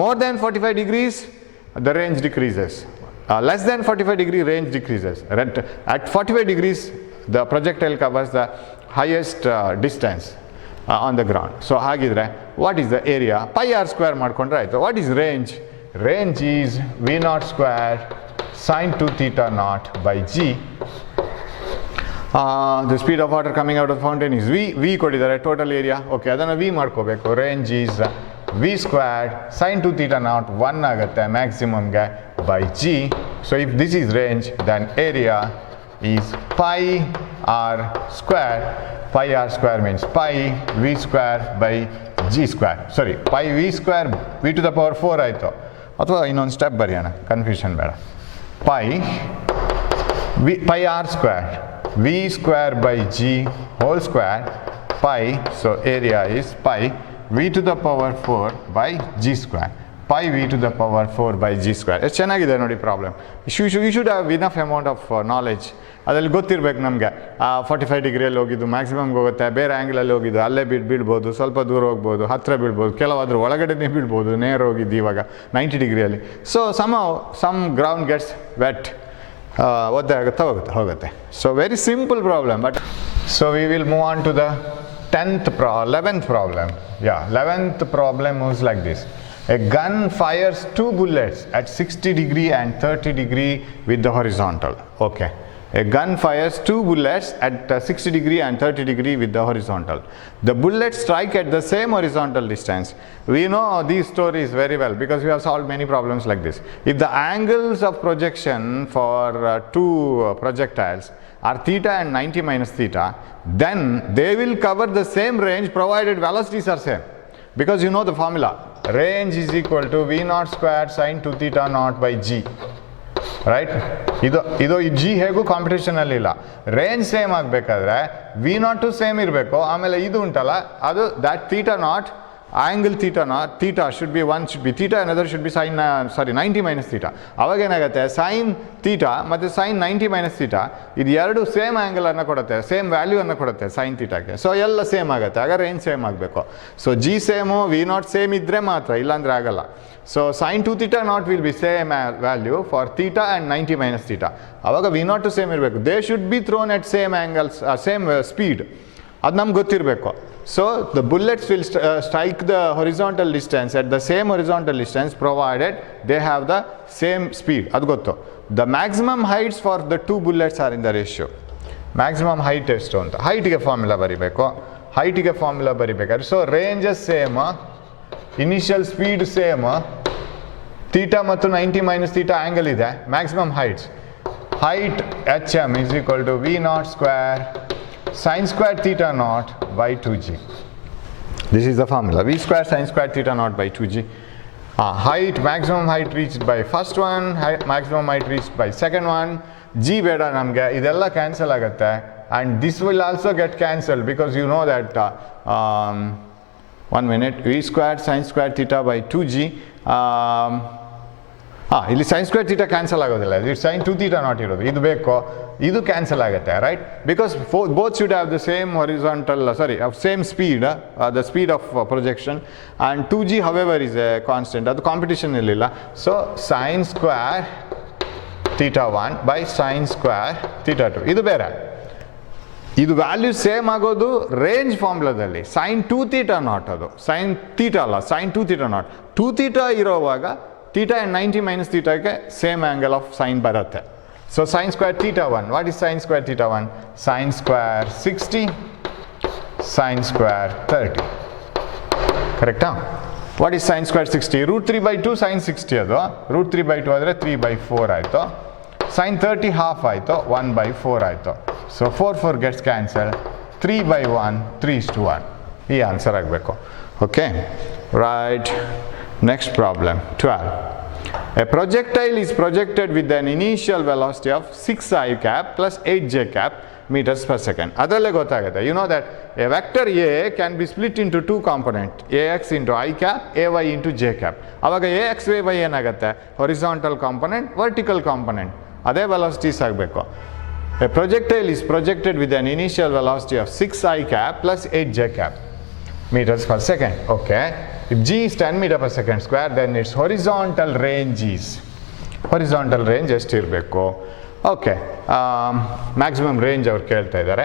more than 45 degrees the range decreases. Less than 45 degree range decreases. At 45 degrees the projectile covers the highest distance on the ground. So ಹಾಗಿದ್ರೆ what is the area? Pi r square ಮಾಡ್ಕೊಂಡ್ರೆ ಆಯಿತು. What is range? Range is V naught square sin 2 theta naught by G. The speed of water coming out of the fountain is V ಕೊಟ್ಟಿದ್ದಾರೆ, total area. Okay, ಅದನ್ನು V ಮಾಡ್ಕೋಬೇಕು. Range is V squared sin 2 theta naught 1 ಆಗುತ್ತೆ ಮ್ಯಾಕ್ಸಿಮಮ್ಗೆ by G. So if this is range, then area is pi r square. Pi r square means pi V square by G square. Sorry, pi V square V to the power 4 ಆಯಿತು. ಅಥವಾ ಇನ್ನೊಂದು ಸ್ಟೆಪ್ ಬರೆಯೋಣ, ಕನ್ಫ್ಯೂಷನ್ ಬೇಡ. pi r square V square by G whole square pi. So area is pi V to the power 4 by G square. pi v to the power 4 by g square. ಎಷ್ಟು ಚೆನ್ನಾಗಿದೆ ನೋಡಿ problem. You should have enough amount of knowledge. ಅದ್ರಲ್ಲಿ ಗೊತ್ತಿರಬೇಕು ನಮಗೆ 45 ಡಿಗ್ರಿಯಲ್ಲಿ ಹೋಗಿದ್ದು ಮ್ಯಾಕ್ಸಿಮಮ್ಗೆ ಹೋಗುತ್ತೆ, ಬೇರೆ ಆ್ಯಂಗಲಲ್ಲಿ ಹೋಗಿದ್ದು ಅಲ್ಲೇ ಬೀಳ್ಬೋದು, ಸ್ವಲ್ಪ ದೂರ ಹೋಗ್ಬೋದು, ಹತ್ತಿರ ಬೀಳ್ಬೋದು, ಕೆಲವಾದ್ರೂ ಒಳಗಡೆನೇ ಬೀಳ್ಬೋದು, ನೇರ ಹೋಗಿದ್ದು ಇವಾಗ 90 ಡಿಗ್ರಿಯಲ್ಲಿ. So some ground gets wet, ಒದ್ದೆ ಆಗುತ್ತೆ ಹೋಗುತ್ತೆ. So very simple problem. But so we will move on to the 11th problem. Yeah, 11th problem was like this. A gun fires 2 bullets at 60 degree and 30 degree with the horizontal. Okay. A gun fires 2 bullets at 60 degree and 30 degree with the horizontal. The bullets strike at the same horizontal distance. We know these stories very well because we have solved many problems like this. If the angles of projection for two projectiles are theta and 90 minus theta, then they will cover the same range provided velocities are same. Because you know the formula. Range is equal to v naught squared sin 2 theta naught by g. Right. ಇದು ಜಿ ಹೇಗೂ ಕಾಂಪಿಟೇಷನಲ್ಲಿ ಇಲ್ಲ. Range same ಆಗಬೇಕಾದ್ರೆ ವಿ ನಾಟು ಸೇಮ್ ಇರಬೇಕು. ಆಮೇಲೆ ಇದು ಉಂಟಲ್ಲ ಅದು that theta not angle theta should be one should be theta, another should be sign 90 minus theta. ಅವಾಗ ಏನಾಗುತ್ತೆ, ಸೈನ್ ಥೀಟಾ ಮತ್ತು ಸೈನ್ 90 ಮೈನಸ್ ಥೀಟಾ ಇದು ಎರಡು ಸೇಮ್ ಆ್ಯಂಗಲನ್ನು ಕೊಡುತ್ತೆ, ಸೇಮ್ ವ್ಯಾಲ್ಯೂವನ್ನು ಕೊಡುತ್ತೆ ಸೈನ್ ಥೀಟಾಗೆ. ಸೊ ಎಲ್ಲ ಸೇಮ್ ಆಗುತ್ತೆ, ಆಗ ರೇಂಜ್ ಸೇಮ್ ಆಗಬೇಕು. So G same V naught same ಇದ್ದರೆ ಮಾತ್ರ, ಇಲ್ಲಾಂದರೆ ಆಗಲ್ಲ. So sin 2 theta naught will be same value for theta and 90 minus theta. ಅವಾಗ ವಿ ನಾಟ್ ಸೇಮ್ ಇರಬೇಕು. They should be thrown at same angles, same speed. ಅದು ನಮ್ಗೆ ಗೊತ್ತಿರಬೇಕು. So the bullets will strike the horizontal distance at the same horizontal distance provided they have the same speed. ಅದು ಗೊತ್ತು. The maximum heights for the 2 bullets are in the ratio. Maximum height ಎಷ್ಟು ಅಂತ ಹೈಟಿಗೆ formula ಬರೀಬೇಕು. ಹೈಟಿಗೆ formula ಬರೀಬೇಕಾದ್ರೆ so ranges same, initial speed same, theta ಮತ್ತು 90 minus theta angle ಇದೆ, maximum heights. Height h m is equal to v naught square sine square theta naught by 2g. This is the formula. V square sine square theta naught by 2g. Height maximum height reached by first one, maximum height reached by second one. G ಬೇಡ ನಮಗೆ, ಇದೆಲ್ಲ cancel ಆಗುತ್ತೆ. And this will also get cancel because you know that 1 minute, v squared sin squared theta by 2g. ಇಲ್ಲಿ sin squared theta cancel ಆಗೋದಿಲ್ಲ, ಇದು sin 2 theta not ಇರೋದು, ಇದು ಬೇಕು, ಇದು ಕ್ಯಾನ್ಸಲ್ ಆಗುತ್ತೆ, right? Because both should have the same horizontal same speed, the speed of projection. And 2g however is A constant, ಅದು ಕಾಂಪಿಟೇಷನ್ ಇರಲಿಲ್ಲ. So sin square theta 1 by sin square theta 2 ಇದು ಬೇರೆ. ಇದು ವ್ಯಾಲ್ಯೂ ಸೇಮ್ ಆಗೋದು ರೇಂಜ್ ಫಾರ್ಮುಲಾದಲ್ಲಿ sine 2 theta naught, ಅದು sine theta ಅಲ್ಲ, sine 2 theta naught. 2 theta ಇರೋವಾಗ ಥೀಟಾ ಆ್ಯಂಡ್ 90 ಮೈನಸ್ ಥೀಟಾಗೆ ಸೇಮ್ ಆ್ಯಂಗಲ್ ಆಫ್ ಸೈನ್ ಬರುತ್ತೆ. So sine square theta 1, what is sine square theta 1? Sine square 60 sine square 30, ಕರೆಕ್ಟಾ? What is sine square 60? √3/2 sine 60, ಅದು √3/2 ಆದರೆ 3/4 ಆಯಿತು. ಸೈನ್ 30 ಹಾಫ್ ಆಯಿತು, 1/4 ಆಯಿತು. ಸೊ 4 gets cancelled, 3/1 3:1. ಈ ಆನ್ಸರ್ ಆಗಬೇಕು. Okay, right. Next problem 12. A projectile is projected with an initial velocity of 6i cap plus 8j cap meters per second. ಅದರಲ್ಲೇ ಗೊತ್ತಾಗುತ್ತೆ. You know that a vector A can be split into 2 components, ax into i cap, ay into j cap. ಆವಾಗ ax ay ಏನಾಗುತ್ತೆ? Horizontal component, vertical component. ಅದೇ ವೆಲಾಸಿಟೀಸ್ ಆಗಬೇಕು. A projectile is projected with an initial velocity of 6i cap plus 8j cap meters per second. Okay. If g is 10 meter per second square, then its horizontal range is, horizontal range ಎಷ್ಟು ಇರಬೇಕು? Okay, maximum range ಅವ್ರು ಕೇಳ್ತಾ ಇದ್ದಾರೆ.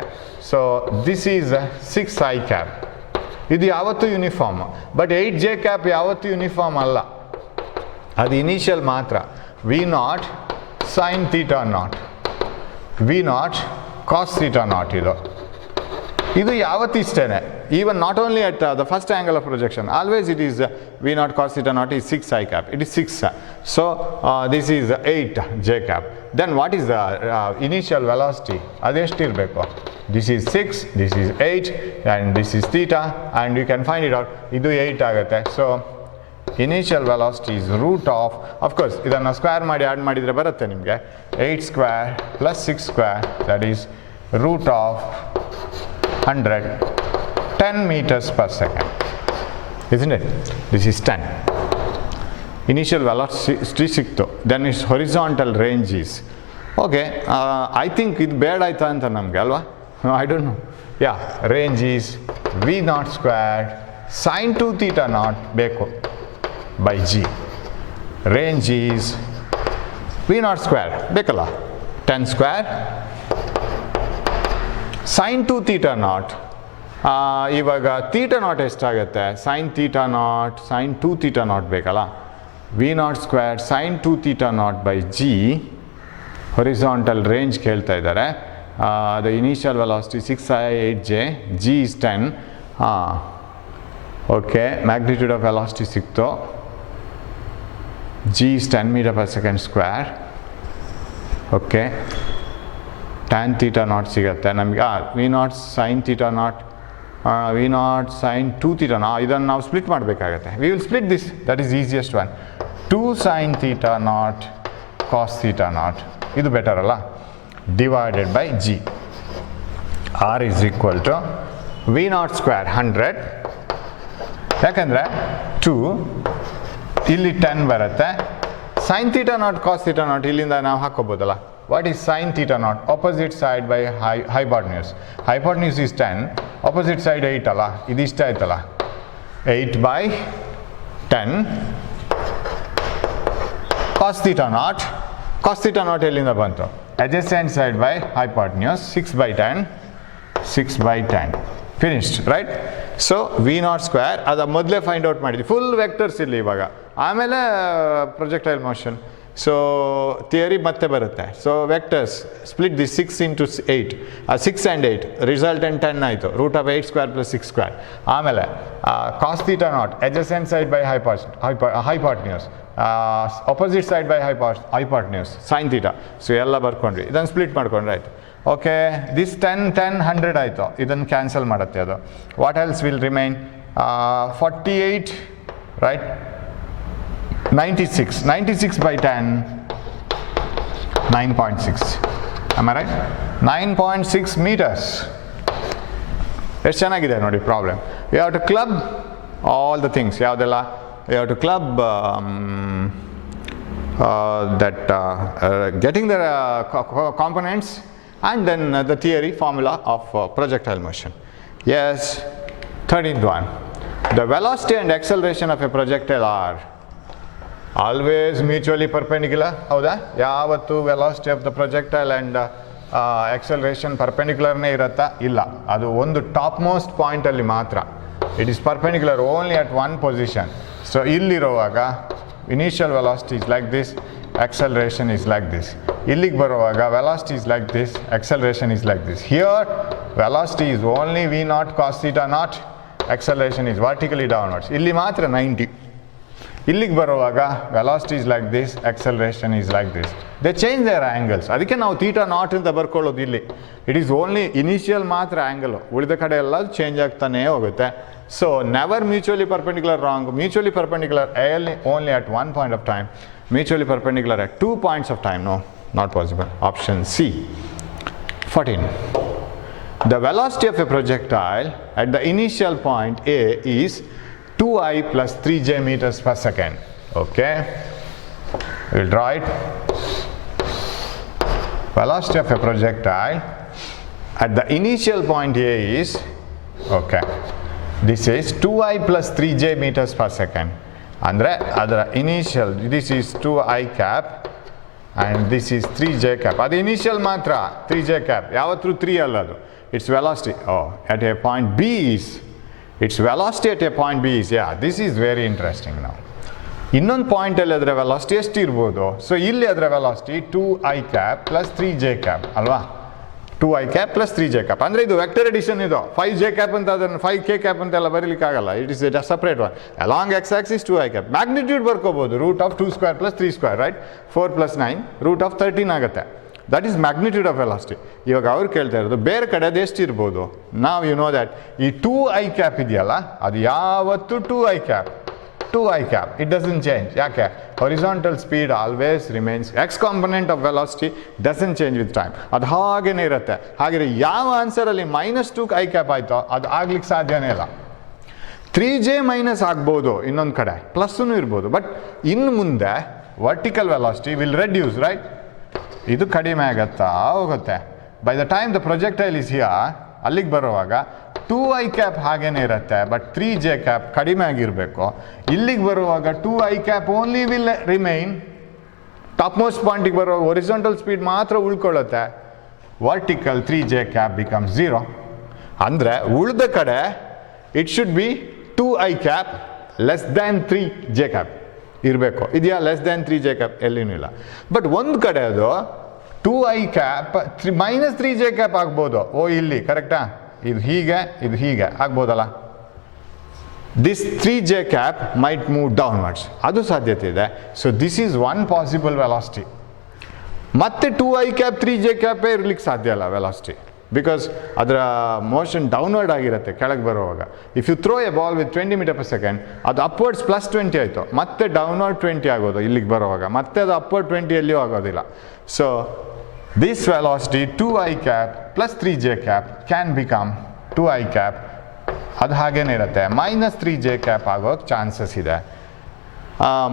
So this is 6i cap. ಇದು ಯಾವತ್ತೂ uniform, but 8j cap ಯಾವತ್ತೂ ಯೂನಿಫಾರ್ಮ್ ಅಲ್ಲ, ಅದು ಇನಿಷಿಯಲ್ ಮಾತ್ರ. V naught sine theta not, V not cos theta not, ಇದು ಯಾವತ್ತೂ ಇಷ್ಟೇನೆ. even not only at the first angle of projection, always it is v naught cos theta naught is 6i cap, it is 6. So this is 8j cap. Then what is the initial velocity? ಅದೆಷ್ಟು ಇರಬೇಕು? This is 6, this is 8 and this is theta, and you can find it out. ಇದು 8 ಆಗುತ್ತೆ. So initial velocity is root of course ಇದನ್ನು ಸ್ಕ್ವೇರ್ ಮಾಡಿ ಆ್ಯಡ್ ಮಾಡಿದರೆ ಬರುತ್ತೆ ನಿಮಗೆ 8 square plus 6 square, that is root of 100, 10 meters per second, isn't it? This is 10. initial velocity ಸಿಕ್ತು, then its horizontal range is okay. I think ಇದು ಬೇಡ ಆಯ್ತಾ ಅಂತ ನಮಗೆ ಅಲ್ವಾ, I don't know. Yeah, range is v naught squared sin 2 theta naught ಬೇಕು by g. Range is v naught squared ಬೇಕಲ್ಲ, 10 square sin 2 theta naught. ಇವಾಗ theta naught ಎಷ್ಟಾಗುತ್ತೆ, sin theta naught sin 2 theta naught ಬೇಕಲ್ಲ, v naught squared sin 2 theta naught by g. horizontal range ಕೇಳ್ತಾ ಇದ್ದಾರೆ. The initial velocity 6i8j, g is 10. Okay, magnitude of velocity ಸಿಕ್ತು, g is 10 meter per second square. Okay, tan theta naught ಸಿಗುತ್ತೆ ನಮಗೆ. v naught sin theta naught, v naught sin 2 theta naught, ಇದನ್ನು ನಾವು ಸ್ಪ್ಲಿಟ್ ಮಾಡಬೇಕಾಗತ್ತೆ. we will split this, that is easiest one. 2 sin theta naught cos theta naught, ಇದು ಬೆಟರ್ ಅಲ್ಲ, divided by g. r is equal to v naught square 100, ಯಾಕಂದರೆ 2 ಇಲ್ಲಿ 10 ಬರುತ್ತೆ, sin theta naught cos theta naught ಇಲ್ಲಿಂದ ನಾವು ಹಾಕೋಬೋದಲ್ಲ. what is sin theta naught? opposite side by hypotenuse. hypotenuse is 10, opposite side 8 ಅಲ್ಲ, ಇದಿಷ್ಟ ಆಯ್ತಲ್ಲ, 8 by 10 cos theta naught. cos theta naught ಎಲ್ಲಿಂದ ಬಂತು, adjacent side by hypotenuse, 6 by 10, 6 by 10, finished, right? so v naught square ಅದ ಮೊದಲೇ ಫೈಂಡ್ ಔಟ್ ಮಾಡಿದ್ವಿ, full vectors ಇಲ್ಲಿ ಇವಾಗ, ಆಮೇಲೆ ಪ್ರೊಜೆಕ್ಟೈಲ್ ಮೋಷನ್. ಸೊ ಥಿಯರಿ ಮತ್ತೆ ಬರುತ್ತೆ. ಸೊ ವೆಕ್ಟರ್ಸ್ ಸ್ಪ್ಲಿಟ್ ದಿ 6 into 8, 6 and 8 ರಿಸಲ್ಟೆಂಟ್ 10 ಆಯಿತು, ರೂಟ್ ಆಫ್ 8 square plus 6 square. ಆಮೇಲೆ cos theta naught adjacent side by hypotenuse, opposite side by hypotenuse sin theta. So ಎಲ್ಲ ಬರ್ಕೊಂಡ್ವಿ, ಇದನ್ನು ಸ್ಪ್ಲಿಟ್ ಮಾಡ್ಕೊಂಡ್ರೆ ಆಯಿತು. ಓಕೆ, ದಿಸ್ 10 10 100 ಆಯಿತು, ಇದನ್ನು ಕ್ಯಾನ್ಸಲ್ ಮಾಡುತ್ತೆ ಅದು. ವಾಟ್ ಎಲ್ಸ್ ವಿಲ್ ರಿಮೈನ್, 48 ರೈಟ್, 96 by 10, 9.6, am I right? 9.6 meters. ಎಷ್ಟು ಚೆನ್ನಾಗಿದೆ ನೋಡಿ problem. we have to club all the things, ಯಾವುದೆಲ್ಲ we have to club getting the components and then the theory formula of projectile motion. Yes, 13th one. The velocity and acceleration of a projectile are always mutually perpendicular. ಹೌದಾ, ಯಾವತ್ತು velocity of the projectile and acceleration ಪರ್ಪೆಂಡಿಕ್ಯುಲರ್ನೇ ಇರುತ್ತಾ? ಇಲ್ಲ, ಅದು ಒಂದು top most ಪಾಯಿಂಟಲ್ಲಿ ಮಾತ್ರ. It is perpendicular only at one position. So ಇಲ್ಲಿರುವಾಗ initial velocity is like this, acceleration is like this. ಇಲ್ಲಿಗೆ ಬರುವಾಗ velocity is like this, acceleration is like this. Here velocity is only v naught cos theta naught, acceleration is vertically downwards. ಇಲ್ಲಿ ಮಾತ್ರ 90. ಇಲ್ಲಿಗೆ ಬರುವಾಗ velocity is like this, acceleration is like this. They change their angles. ಅದಕ್ಕೆ ನಾವು theta naught ಅಂತ ಬರ್ಕೊಳ್ಳೋದು ಇಲ್ಲಿ. It is only initial ಮಾತ್ರ ಆ್ಯಂಗಲ್, ಉಳಿದ ಕಡೆ ಎಲ್ಲ ಚೇಂಜ್ ಆಗ್ತಾನೇ ಹೋಗುತ್ತೆ. So never mutually perpendicular wrong. Mutually perpendicular only at one point of time. Mutually perpendicular at 2 points of time. No, not possible. Option C. 14. The velocity of a projectile at the initial point A is 2i plus 3j meters per second. Okay, we'll draw it. Velocity of a projectile at the initial point A is, okay, this is 2i plus 3j meters per second. ಅಂದರೆ ಅದರ initial, this is 2i cap and this is 3j cap. ಅದು ಇನಿಷಿಯಲ್ ಮಾತ್ರ 3j cap, ಯಾವತ್ತೂ 3 ಅಲ್ಲ ಅದು. It's velocity at a point B is, its velocity at a point B is, yeah, this is very interesting now. ಇನ್ನೊಂದು ಪಾಯಿಂಟಲ್ಲಿ ಅದರ velocity ಎಷ್ಟು ಇರ್ಬೋದು? ಸೊ ಇಲ್ಲಿ ಅದರ velocity 2i cap plus 3j cap ಅಲ್ವಾ? 2i cap plus 3j cap ಅಂದರೆ ಇದು ವೆಕ್ಟರ್ ಎಡಿಷನ್. ಇದು 5j ಕ್ಯಾಪ್ ಅಂತ, ಅದನ್ನು 5k ಕ್ಯಾಪ್ ಅಂತೆಲ್ಲ ಬರೀಲಿಕ್ಕಾಗಲ್ಲ. It is a separate one. Along X axis 2i cap. Magnitude ಬರ್ಕೋಬೋದು, root of 2 square plus 3 square, right? 4 plus 9 root of 13 ಆಗುತ್ತೆ. That is magnitude of velocity. ಇವಾಗ ಅವ್ರು ಕೇಳ್ತಾ ಇರೋದು ಬೇರೆ ಕಡೆ ಅದು ಎಷ್ಟು ಇರ್ಬೋದು. ನಾವು ಯು ನೋ ದ್ಯಾಟ್ ಈ 2i ಕ್ಯಾಪ್ ಇದೆಯಲ್ಲ, ಅದು ಯಾವತ್ತು 2i cap, 2i cap, it doesn't change. ಯಾಕೆ? horizontal speed always remains, x component of velocity doesn't change with time. ಅದು ಹಾಗೇನೇ ಇರುತ್ತೆ. ಹಾಗೆ ಯಾವ ಆನ್ಸರಲ್ಲಿ -2i ಕ್ಯಾಪ್ ಆಯಿತೋ ಅದು ಆಗ್ಲಿಕ್ಕೆ ಸಾಧ್ಯನೇ ಇಲ್ಲ. 3j ಮೈನಸ್ ಆಗ್ಬೋದು ಇನ್ನೊಂದು ಕಡೆ ಪ್ಲಸ್ಸೂ ಇರ್ಬೋದು, ಬಟ್ ಇನ್ನು ಮುಂದೆ vertical velocity will reduce, right? ಇದು ಕಡಿಮೆ ಆಗತ್ತಾ ಹೋಗುತ್ತೆ. By the time the projectile is here, ಅಲ್ಲಿಗೆ ಬರುವಾಗ 2i ಕ್ಯಾಪ್ ಹಾಗೇನೆ ಇರುತ್ತೆ, ಬಟ್ 3j ಕ್ಯಾಪ್ ಕಡಿಮೆ ಆಗಿರಬೇಕು. ಇಲ್ಲಿಗೆ ಬರುವಾಗ 2i cap only will remain, top most ಪಾಯಿಂಟಿಗೆ ಬರುವಾಗ ಒರಿಜಾಂಟಲ್ ಸ್ಪೀಡ್ ಮಾತ್ರ ಉಳ್ಕೊಳ್ಳುತ್ತೆ. Vertical 3j cap becomes 0. ಅಂದರೆ ಉಳಿದ ಕಡೆ it should be 2i cap less than 3j cap ಇರಬೇಕು. ಇದೆಯಾ? ಲೆಸ್ ದ್ಯಾನ್ 3j ಕ್ಯಾಪ್ ಎಲ್ಲಿನೂ ಇಲ್ಲ. ಬಟ್ ಒಂದು ಕಡೆ ಅದು 2i cap minus 3j cap ಆಗ್ಬೋದು. ಓ ಇಲ್ಲಿ ಕರೆಕ್ಟಾ? ಇದು ಹೀಗೆ ಆಗ್ಬೋದಲ್ಲ. This 3j cap might move downwards, ಅದು ಸಾಧ್ಯತೆ ಇದೆ. So this is one possible velocity. ಮತ್ತೆ 2i ಕ್ಯಾಪ್ 3j ಕ್ಯಾಪೇ ಇರ್ಲಿಕ್ಕೆ ಸಾಧ್ಯ ಇಲ್ಲ ವೆಲಾಸಿಟಿ, ಬಿಕಾಸ್ ಅದರ ಮೋಷನ್ ಡೌನ್ವರ್ಡ್ ಆಗಿರುತ್ತೆ ಕೆಳಗೆ ಬರುವಾಗ. If you throw a ball with 20 meter per second, ಅದು ಅಪ್ವರ್ಡ್ಸ್ ಪ್ಲಸ್ 20 ಆಯಿತು, ಮತ್ತೆ ಡೌನ್ವರ್ಡ್ 20 ಆಗೋದು ಇಲ್ಲಿಗೆ ಬರುವಾಗ, ಮತ್ತೆ ಅದು ಅಪ್ವರ್ಡ್ 20 ಎಲ್ಲಿಯೂ ಆಗೋದಿಲ್ಲ. So this velocity 2i cap plus 3j cap can become 2i cap, ಅದು ಹಾಗೇನೆ ಇರುತ್ತೆ. ಮೈನಸ್ 3j ಕ್ಯಾಪ್ ಆಗೋಕ್ಕೆ ಚಾನ್ಸಸ್ ಇದೆ.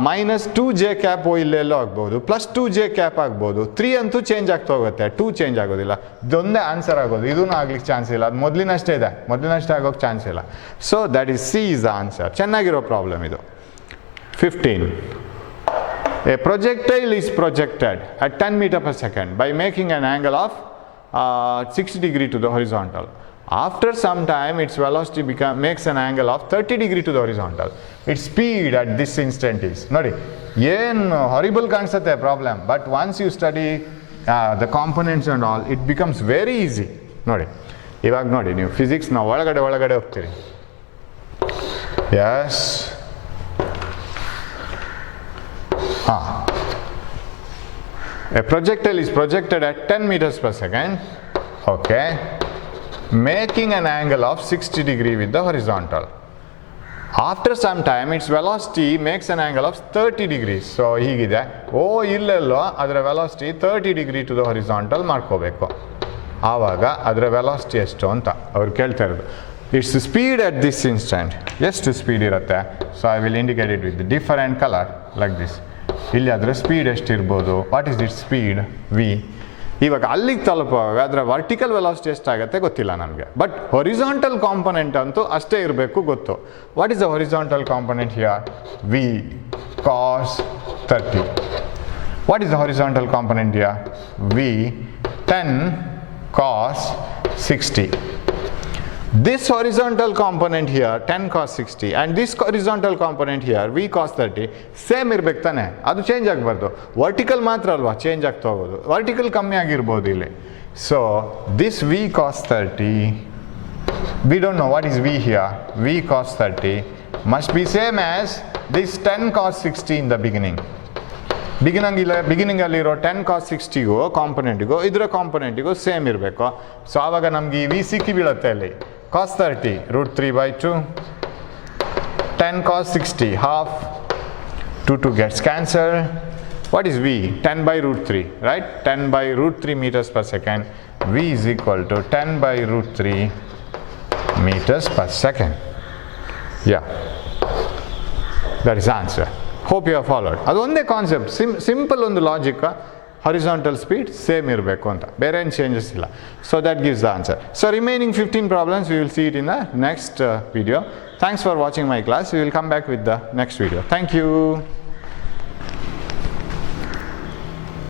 ಮೈನಸ್ 2j ಕ್ಯಾಪ್ ಇಲ್ಲೆಲ್ಲೋ ಆಗ್ಬೋದು, ಪ್ಲಸ್ 2j ಕ್ಯಾಪ್ ಆಗ್ಬೋದು. 3 ಅಂತೂ ಚೇಂಜ್ ಆಗ್ತಾ ಹೋಗುತ್ತೆ, 2 ಚೇಂಜ್ ಆಗೋದಿಲ್ಲ. ಇದೊಂದೇ ಆನ್ಸರ್ ಆಗೋದು, ಇದೂ ಆಗ್ಲಿಕ್ಕೆ ಚಾನ್ಸ್ ಇಲ್ಲ. ಅದು ಮೊದಲಿನಷ್ಟೇ ಇದೆ, ಮೊದಲಿನಷ್ಟೇ ಆಗೋಕ್ಕೆ ಚಾನ್ಸ್ ಇಲ್ಲ. So that is C is the answer. ಚೆನ್ನಾಗಿರೋ ಪ್ರಾಬ್ಲಮ್ ಇದು. 15. A projectile is projected at 10 meter per second by making an angle of 60 degree to the horizontal. After some time, its velocity makes an angle of 30 degree to the horizontal. Its speed at this instant is. Nodi, ಏನು horrible ಕಾಣಿಸುತ್ತೆ problem, but once you study the components and all, it becomes very easy. ನೋಡಿ, ಇವಾಗ ನೋಡಿ, ನೀವು ಫಿಸಿಕ್ಸ್ನ ಒಳಗಡೆ ಹೋಗ್ತೀರಿ. Yes, a projectile is projected at 10 meters per second, okay, making an angle of 60 degree with the horizontal. After some time, its velocity makes an angle of 30 degrees. So ಹೀಗಿದೆ, ಇಲ್ಲೆಲ್ಲೋ ಅದರ velocity 30 degree to the horizontal ಮಾಡ್ಕೋಬೇಕು. ಆವಾಗ ಅದರ velocity ಎಷ್ಟು ಅಂತ ಅವ್ರು ಕೇಳ್ತಾ ಇರೋದು. Its speed at this instant, ಎಷ್ಟು ಸ್ಪೀಡ್ ಇರುತ್ತೆ? So I will indicate it with different colour like this. ಇಲ್ಲಿ ಅದರ ಸ್ಪೀಡ್ ಎಷ್ಟಿರ್ಬೋದು? What is it speed? V. ಇವಾಗ ಅಲ್ಲಿಗೆ ತಲುಪುವಾಗ ಅದರ ವರ್ಟಿಕಲ್ ವೆಲಾಸಿಟಿ ಎಷ್ಟಾಗುತ್ತೆ ಗೊತ್ತಿಲ್ಲ ನಮಗೆ, ಬಟ್ ಹೊರಿಸಾಂಟಲ್ ಕಾಂಪೊನೆಂಟ್ ಅಂತೂ ಅಷ್ಟೇ ಇರಬೇಕು ಗೊತ್ತು. What is the horizontal component here? V cos 30. What is the horizontal component here? V 10 cos 60. This horizontal component here 10 cos 60 and this horizontal component here v cos 30 ಸೇಮ್ ಇರ್ಬೇಕು ತಾನೆ, ಅದು ಚೇಂಜ್ ಆಗಬಾರ್ದು. ವರ್ಟಿಕಲ್ ಮಾತ್ರ ಅಲ್ವಾ ಚೇಂಜ್ ಆಗ್ತಾ ಹೋಗೋದು, ವರ್ಟಿಕಲ್ ಕಮ್ಮಿ ಆಗಿರ್ಬೋದು ಇಲ್ಲಿ. So this v cos 30, we don't know what is v here. v cos 30 must be same as this 10 cos 60 in the beginning. ಬಿಗಿನಿಂಗಲ್ಲಿರೋ 10 cos 60ಗೂ ಕಾಂಪೊನೆಂಟಿಗೂ ಇದರ ಕಾಂಪೊನೆಂಟಿಗೂ ಸೇಮ್ ಇರಬೇಕು. ಸೊ ಆವಾಗ ನಮ್ಗೆ ಈ ವಿ ಸಿಕ್ಕಿ ಬೀಳುತ್ತೆ ಅಲ್ಲಿ. cos 30 √3/2, 10 cos 60 half, 2 gets cancelled. What is v? 10 by √3, right? 10 by √3 meters per second. v is equal to 10 by √3 meters per second. Yeah, that is the answer. Hope you have followed. ಅದು ಒಂದೇ ಕಾನ್ಸೆಪ್ಟ್, ಸಿಂಪಲ್ ಒಂದು ಲಾಜಿಕ್. ಹಾರಿಜಾಂಟಲ್ ಸ್ಪೀಡ್ ಸೇಮ್ ಇರಬೇಕು ಅಂತ, ಬೇರೆ ಏನು ಚೇಂಜಸ್ ಇಲ್ಲ. So that gives the answer. So remaining 15 problems we will see it in the next video. Thanks for watching my class. We will come back with the next video. Thank you.